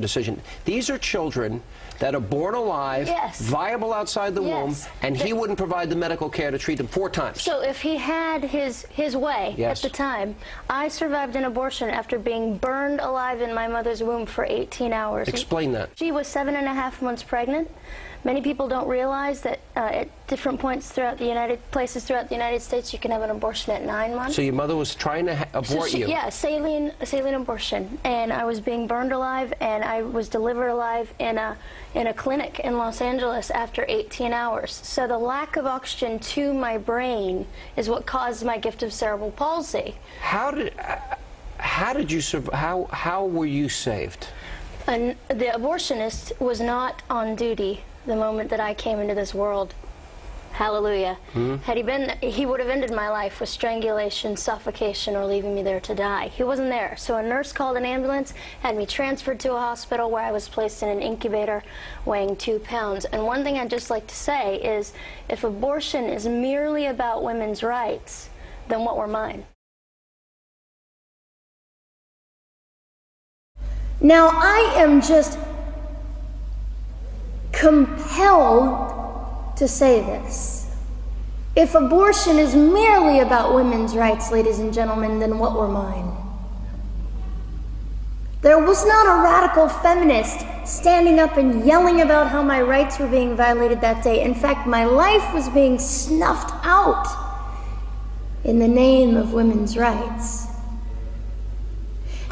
Decision. These are children that are born alive, viable outside the womb, and he wouldn't provide the medical care to treat them 4 times. So if he had his way at the time, I survived an abortion after being burned alive in my mother's womb for 18 hours. Explain that. She was 7.5 months pregnant. Many people don't realize that at different points throughout the places throughout the United States, you can have an abortion at 9 months. So your mother was trying to abort you? Yeah, saline abortion, and I was being burned alive, and I was delivered alive in a clinic in Los Angeles after 18 hours. So the lack of oxygen to my brain is what caused my gift of cerebral palsy. How did you survive? How were you saved? And the abortionist was not on duty the moment that I came into this world. Hallelujah. Had he been, he would have ended my life with strangulation, suffocation, or leaving me there to die. He wasn't there. So a nurse called an ambulance, had me transferred to a hospital where I was placed in an incubator weighing 2 pounds. And one thing I'd just like to say is, if abortion is merely about women's rights, then what were mine? Now, I am just compelled to say this. If abortion is merely about women's rights, ladies and gentlemen, then what were mine? There was not a radical feminist standing up and yelling about how my rights were being violated that day. In fact, my life was being snuffed out in the name of women's rights.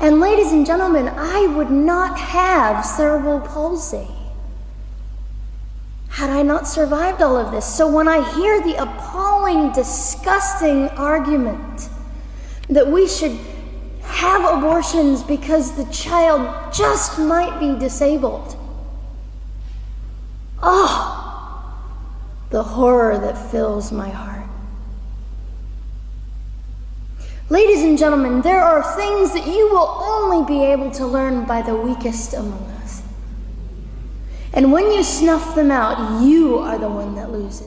And ladies and gentlemen, I would not have cerebral palsy had I not survived all of this. So when I hear the appalling, disgusting argument that we should have abortions because the child just might be disabled, oh, the horror that fills my heart. Ladies and gentlemen, there are things that you will only be able to learn by the weakest among us. And when you snuff them out, you are the one that loses.